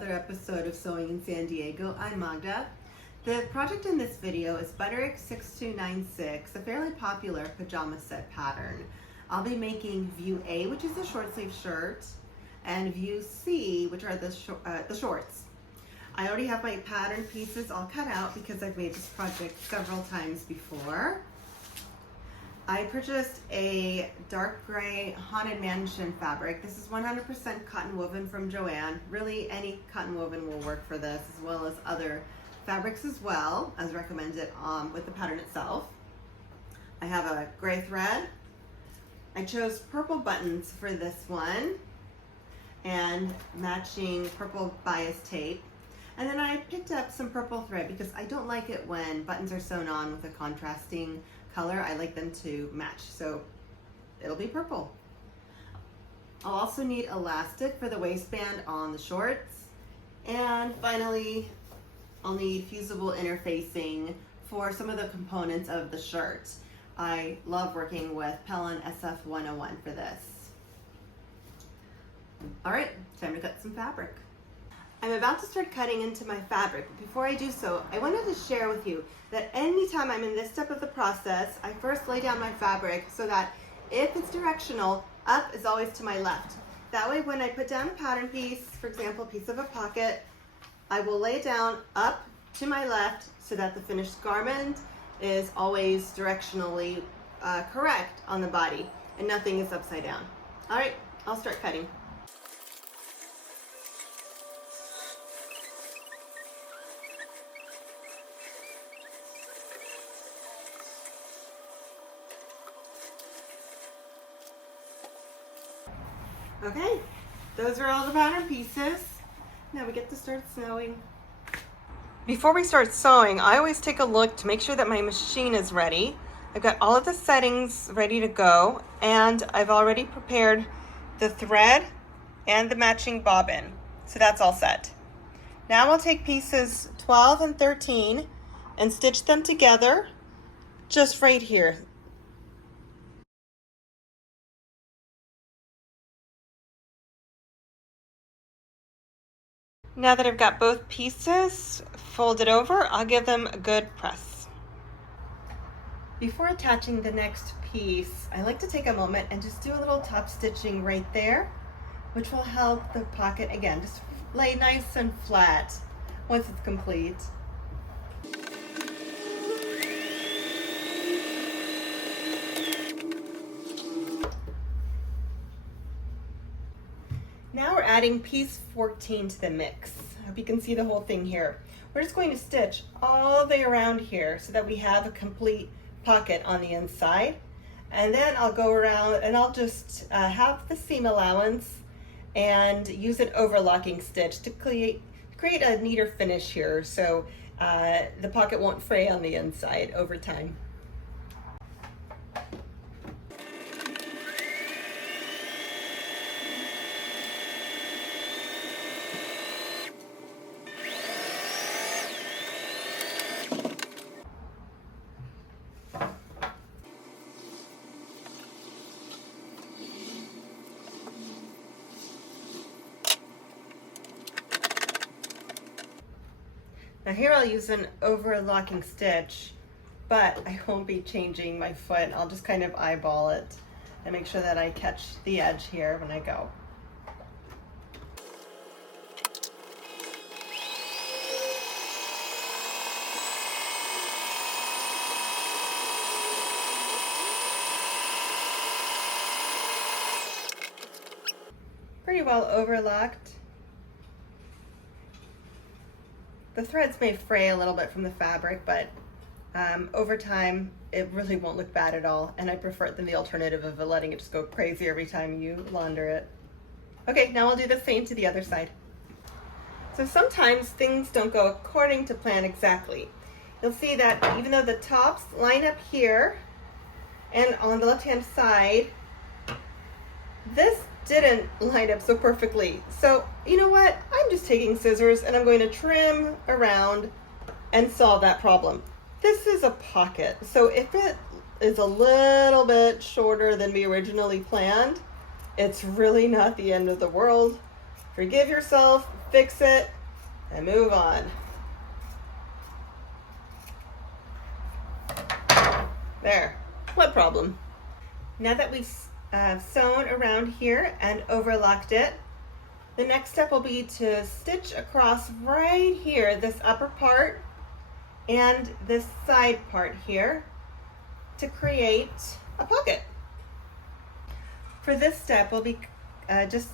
another episode of Sewing in San Diego. I'm Magda. The project in this video is Butterick 6296, a fairly popular pajama set pattern. I'll be making view A, which is a short sleeve shirt, and view C, which are the shorts. I already have my pattern pieces all cut out because I've made this project several times before. I purchased a dark gray Haunted Mansion fabric. This is 100% cotton woven from Joann. Really, any cotton woven will work for this, as well as other fabrics as well, as recommended with the pattern itself. I have a gray thread. I chose purple buttons for this one and matching purple bias tape. And then I picked up some purple thread because I don't like it when buttons are sewn on with a contrasting color. I like them to match, so it'll be purple. I'll also need elastic for the waistband on the shorts. And finally, I'll need fusible interfacing for some of the components of the shirt. I love working with Brother ST531HD for this. All right, time to cut some fabric. I'm about to start cutting into my fabric, but before I do so, I wanted to share with you that anytime I'm in this step of the process, I first lay down my fabric so that if it's directional, up is always to my left. That way when I put down a pattern piece, for example, a piece of a pocket, I will lay down up to my left so that the finished garment is always directionally correct on the body and nothing is upside down. All right, I'll start cutting. Okay, those are all the pattern pieces. Now we get to start sewing. Before we start sewing, I always take a look to make sure that my machine is ready. I've got all of the settings ready to go, and I've already prepared the thread and the matching bobbin. So that's all set. Now I'll take pieces 12 and 13 and stitch them together just right here. Now that I've got both pieces folded over, I'll give them a good press. Before attaching the next piece, I like to take a moment and just do a little top stitching right there, which will help the pocket, again, just lay nice and flat once it's complete. Now we're adding piece 14 to the mix. I hope you can see the whole thing here. We're just going to stitch all the way around here so that we have a complete pocket on the inside. And then I'll go around and I'll just have the seam allowance and use an overlocking stitch to create a neater finish here so the pocket won't fray on the inside over time. Now here I'll use an overlocking stitch, but I won't be changing my foot. I'll just kind of eyeball it and make sure that I catch the edge here when I go. Pretty well overlocked. The threads may fray a little bit from the fabric, but over time, it really won't look bad at all. And I prefer it than the alternative of letting it just go crazy every time you launder it. Okay, now I'll do the same to the other side. So sometimes things don't go according to plan exactly. You'll see that even though the tops line up here and on the left-hand side, this didn't line up so perfectly. So you know what? I'm just taking scissors and I'm going to trim around and solve that problem. This is a pocket, so if it is a little bit shorter than we originally planned, it's really not the end of the world. Forgive yourself, fix it, and move on. There, what problem? Now that we've sewn around here and overlocked it, the next step will be to stitch across right here, this upper part and this side part here, to create a pocket. For this step, we'll be just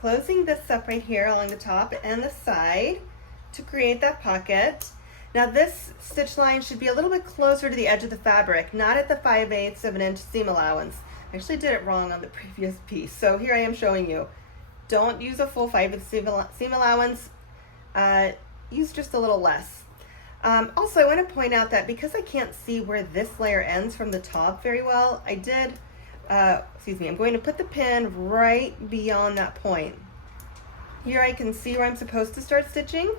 closing this up right here along the top and the side to create that pocket. Now this stitch line should be a little bit closer to the edge of the fabric, not at the 5/8 of an inch seam allowance. I actually did it wrong on the previous piece, so here I am showing you. Don't use a full 5/8 seam allowance, use just a little less. Also, I want to point out that because I can't see where this layer ends from the top very well, I'm going to put the pin right beyond that point. Here I can see where I'm supposed to start stitching.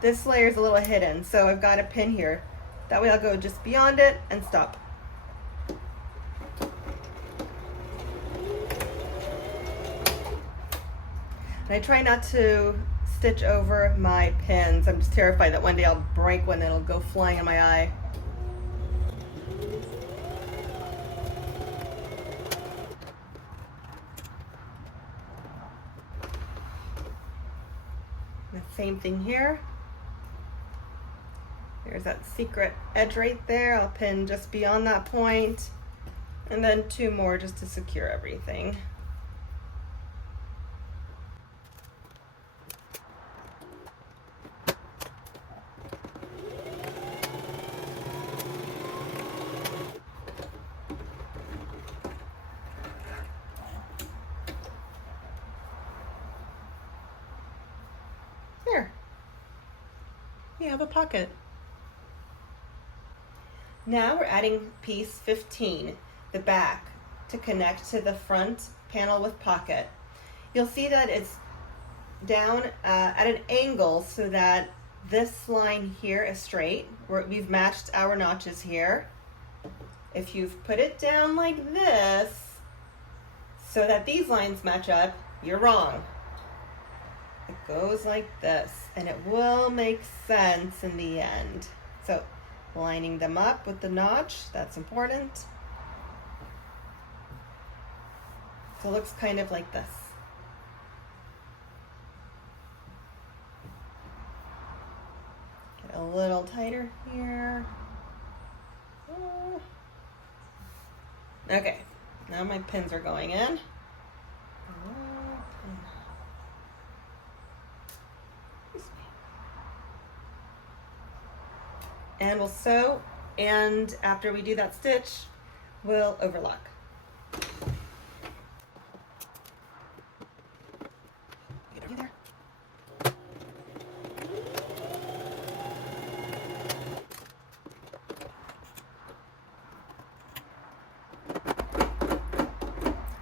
This layer is a little hidden, so I've got a pin here. That way I'll go just beyond it and stop. And I try not to stitch over my pins. I'm just terrified that one day I'll break one and it'll go flying in my eye. The same thing here. There's that secret edge right there. I'll pin just beyond that point, and then 2 more just to secure everything. There, you have a pocket. Now we're adding piece 15, the back, to connect to the front panel with pocket. You'll see that it's down at an angle so that this line here is straight. We've matched our notches here. If you've put it down like this so that these lines match up, you're wrong. It goes like this, and it will make sense in the end. So lining them up with the notch, that's important. So it looks kind of like this. Get a little tighter here. Okay, now my pins are going in. And we'll sew, and after we do that stitch, we'll overlock. Get over there.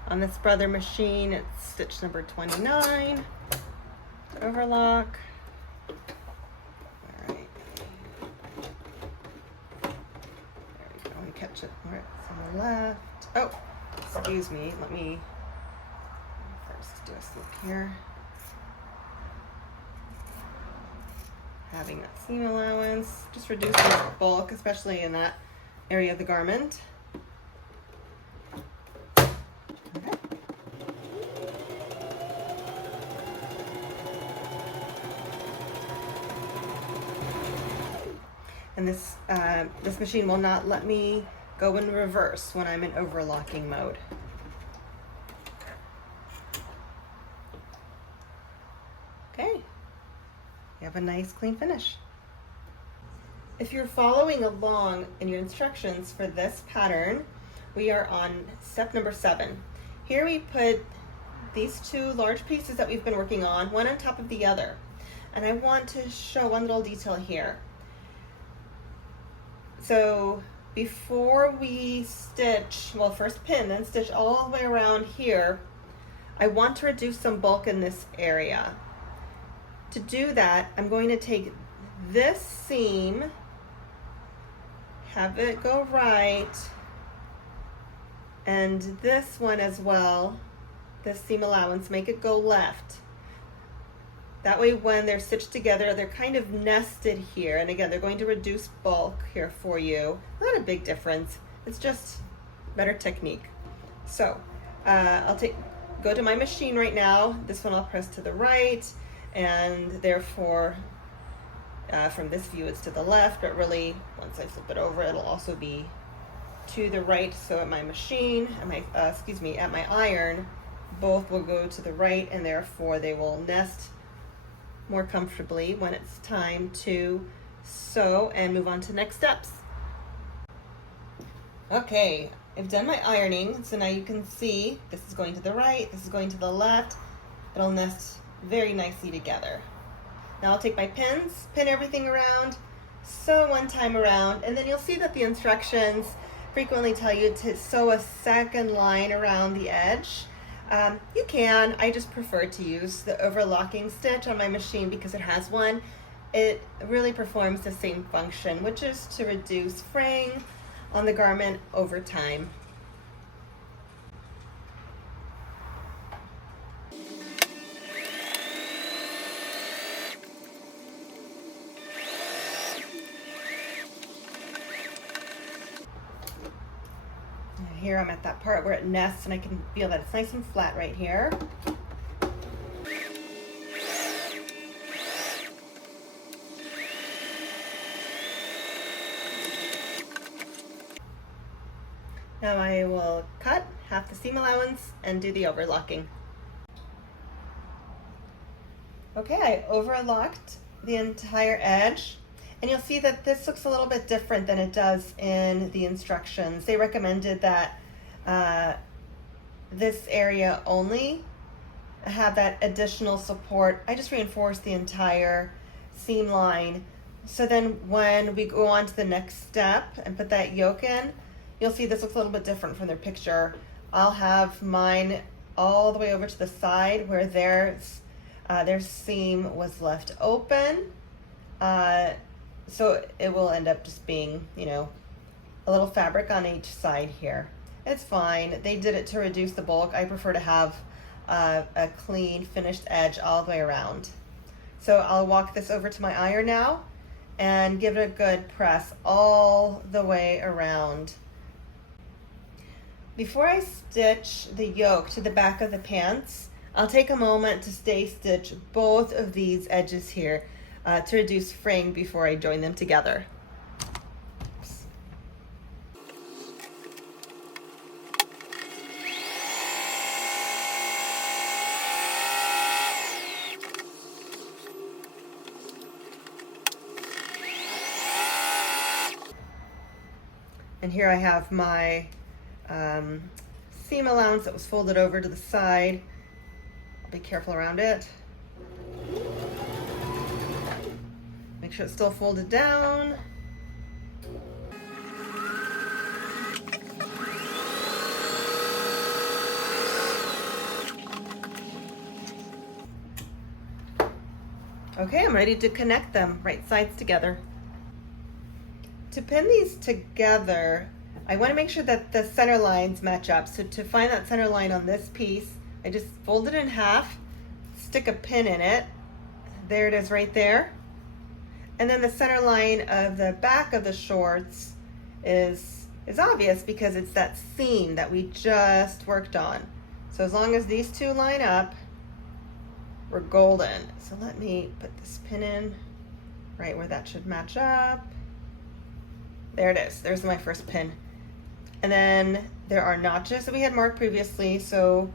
On this Brother machine, it's stitch number 29 to overlock. Catch it where it's on the left. Oh, excuse me. Let me first do a slip here. Having that seam allowance just reduces the bulk, especially in that area of the garment. Okay. And this machine will not let me go in reverse when I'm in overlocking mode. Okay, you have a nice clean finish. If you're following along in your instructions for this pattern, we are on step number 7. Here we put these 2 large pieces that we've been working on, one on top of the other. And I want to show one little detail here. So before we stitch, well, first pin, then stitch all the way around here, I want to reduce some bulk in this area. To do that, I'm going to take this seam, have it go right, and this one as well, this seam allowance, make it go left. That way when they're stitched together, they're kind of nested here. And again, they're going to reduce bulk here for you. Not a big difference. It's just better technique. So I'll go to my machine right now. This one I'll press to the right, and therefore from this view it's to the left, but really once I flip it over, it'll also be to the right. So at my machine, at my iron, both will go to the right, and therefore they will nest more comfortably when it's time to sew and move on to next steps. Okay, I've done my ironing, so now you can see this is going to the right, this is going to the left. It'll nest very nicely together. Now I'll take my pins, pin everything around, sew one time around, and then you'll see that the instructions frequently tell you to sew a second line around the edge. You can, I just prefer to use the overlocking stitch on my machine because it has one. It really performs the same function, which is to reduce fraying on the garment over time. Here I'm at that part where it nests, and I can feel that it's nice and flat right here. Now I will cut half the seam allowance and do the overlocking. Okay, I overlocked the entire edge. And you'll see that this looks a little bit different than it does in the instructions. They recommended that this area only have that additional support. I just reinforced the entire seam line. So then when we go on to the next step and put that yoke in, you'll see this looks a little bit different from their picture. I'll have mine all the way over to the side where their seam was left open. So it will end up just being, a little fabric on each side here. It's fine. They did it to reduce the bulk. I prefer to have a clean finished edge all the way around. So I'll walk this over to my iron now and give it a good press all the way around. Before I stitch the yoke to the back of the pants, I'll take a moment to stay stitch both of these edges here to reduce fraying before I join them together. Oops. And here I have my seam allowance that was folded over to the side. I'll be careful around it. Make sure it's still folded down. Okay, I'm ready to connect them right sides together. To pin these together, I want to make sure that the center lines match up. So to find that center line on this piece, I just fold it in half, stick a pin in it. There it is right there. And then the center line of the back of the shorts is obvious because it's that seam that we just worked on. So as long as these two line up, we're golden. So let me put this pin in right where that should match up. There it is. There's my first pin. And then there are notches that we had marked previously, so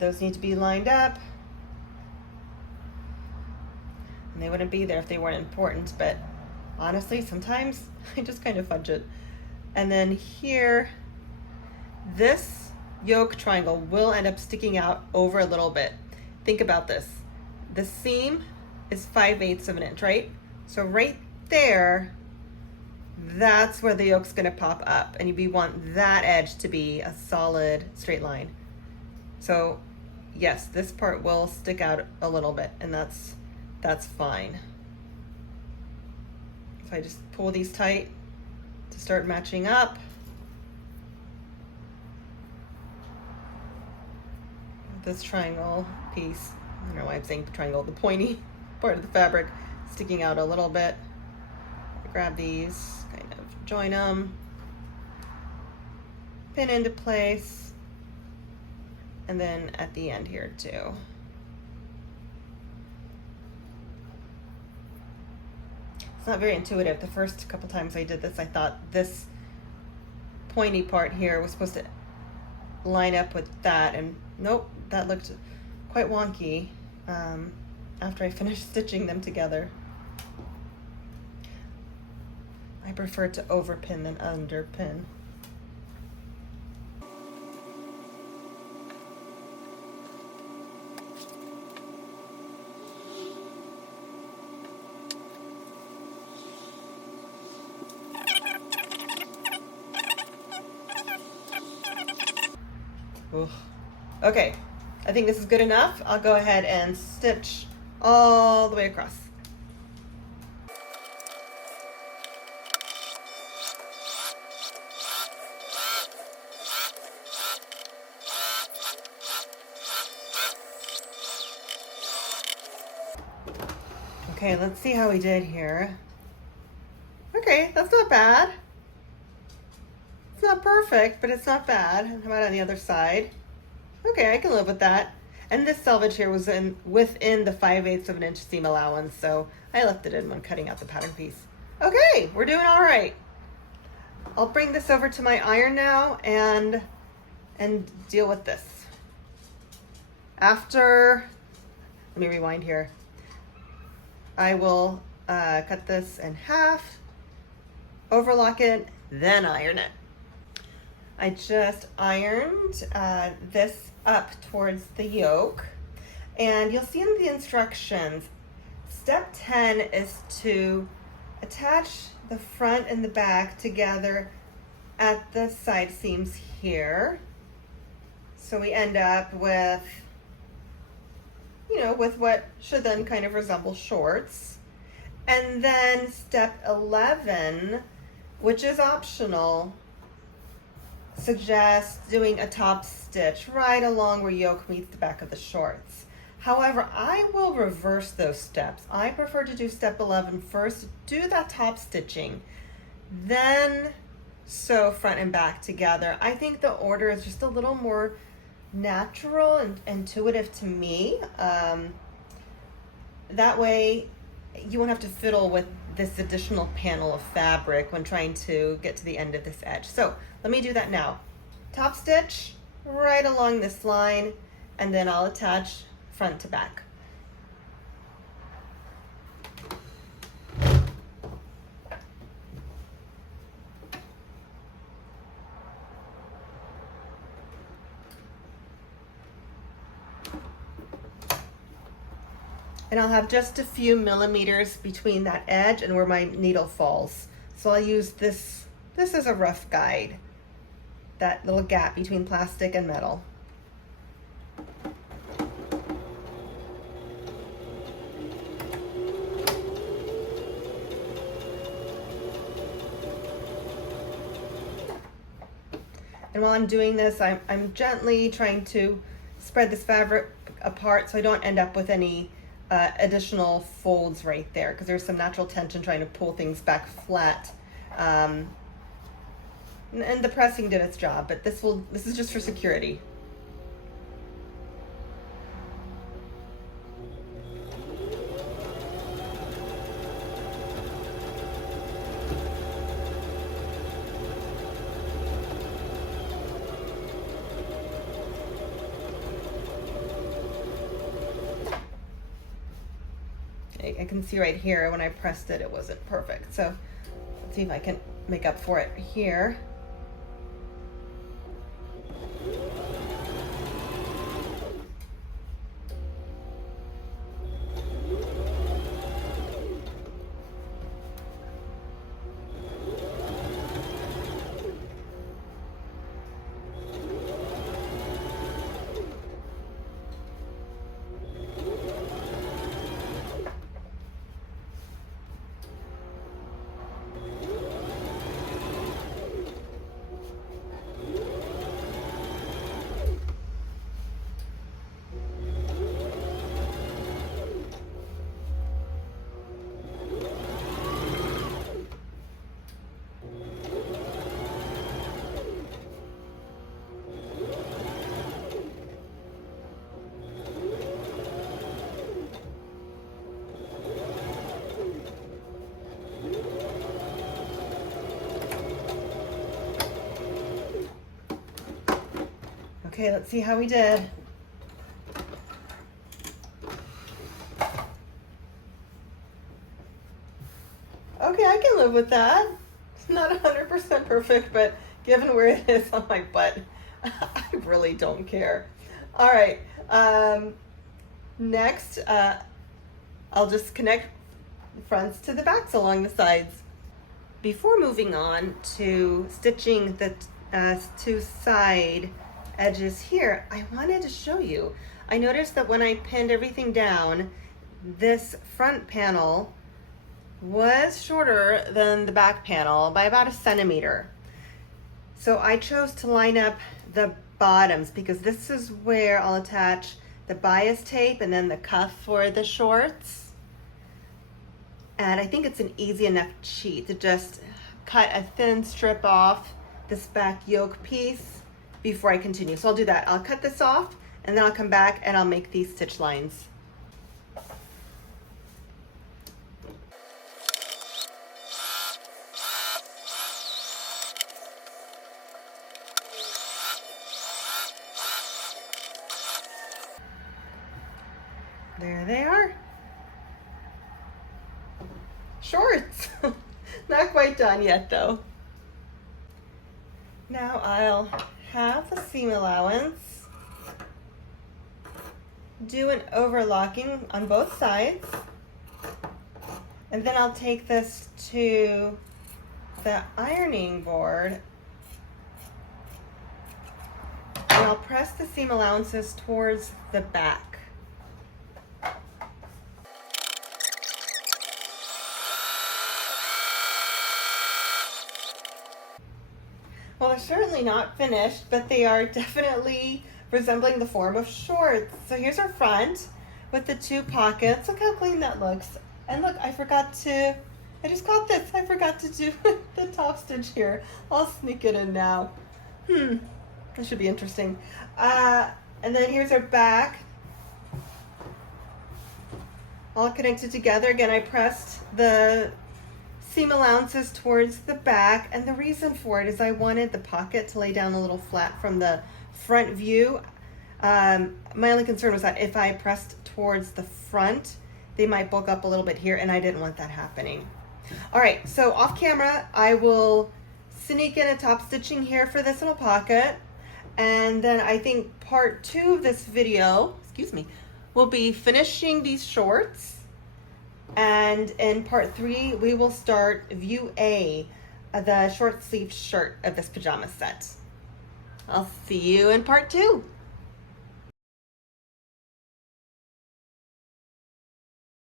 those need to be lined up. And they wouldn't be there if they weren't important, but honestly, sometimes I just kind of fudge it. And then here, this yoke triangle will end up sticking out over a little bit. Think about this. The seam is 5/8 of an inch, right? So right there, that's where the yoke's gonna pop up, and we want that edge to be a solid straight line. So yes, this part will stick out a little bit, and that's fine. So I just pull these tight to start matching up. This triangle piece I don't know why I'm saying triangle, the pointy part of the fabric sticking out a little bit. Grab these, kind of join them, pin into place, and then at the end here too. It's not very intuitive. The first couple times I did this, I thought this pointy part here was supposed to line up with that, and nope, that looked quite wonky after I finished stitching them together. I prefer to overpin than underpin. Ooh. Okay, I think this is good enough. I'll go ahead and stitch all the way across. Okay, let's see how we did here. Okay, that's not bad. It's not perfect, but it's not bad. How about on the other side? Okay, I can live with that. And this selvage here was within the 5/8 of an inch seam allowance, so I left it in when cutting out the pattern piece. Okay, we're doing all right. I'll bring this over to my iron now and deal with this. After, let me rewind here. I will cut this in half, overlock it, then iron it. I just ironed this up towards the yoke, and you'll see in the instructions, step 10 is to attach the front and the back together at the side seams here. So we end up with, with what should then kind of resemble shorts. And then step 11, which is optional, suggests doing a top stitch right along where yoke meets the back of the shorts. However, I will reverse those steps. I prefer to do step 11 first, do that top stitching, then sew front and back together. I think the order is just a little more natural and intuitive to me. That way you won't have to fiddle with this additional panel of fabric when trying to get to the end of this edge. So let me do that now. Top stitch right along this line, and then I'll attach front to back. And I'll have just a few millimeters between that edge and where my needle falls. So I'll use this as a rough guide, that little gap between plastic and metal. And while I'm doing this, I'm gently trying to spread this fabric apart so I don't end up with any additional folds right there, because there's some natural tension trying to pull things back flat. And the pressing did its job, but this is just for security. I can see right here when I pressed it, it wasn't perfect. So let's see if I can make up for it here. Okay, let's see how we did. Okay, I can live with that. It's not 100% perfect, but given where it is on my butt, I really don't care. All right, next, I'll just connect fronts to the backs along the sides. Before moving on to stitching the two side edges here, I wanted to show you. I noticed that when I pinned everything down, this front panel was shorter than the back panel by about 1 centimeter. So I chose to line up the bottoms because this is where I'll attach the bias tape and then the cuff for the shorts. And I think it's an easy enough cheat to just cut a thin strip off this back yoke piece before I continue. So I'll do that. I'll cut this off and then I'll come back and I'll make these stitch lines. There they are. Shorts. Not quite done yet though. Now I'll have the seam allowance, do an overlocking on both sides, and then I'll take this to the ironing board and I'll press the seam allowances towards the back. Well, they're certainly not finished, but they are definitely resembling the form of shorts. So here's our front with the 2 pockets. Look how clean that looks. And look, I just caught this. I forgot to do the top stitch here. I'll sneak it in now. This should be interesting. And then here's our back. All connected together. Again, I pressed the seam allowances towards the back, and the reason for it is I wanted the pocket to lay down a little flat from the front view. My only concern was that if I pressed towards the front, they might bulk up a little bit here, and I didn't want that happening. All right, so off camera, I will sneak in a top stitching here for this little pocket, and then I think part 2 of this video, will be finishing these shorts. And in part 3, we will start view A, the short sleeve shirt of this pajama set. I'll see you in part 2.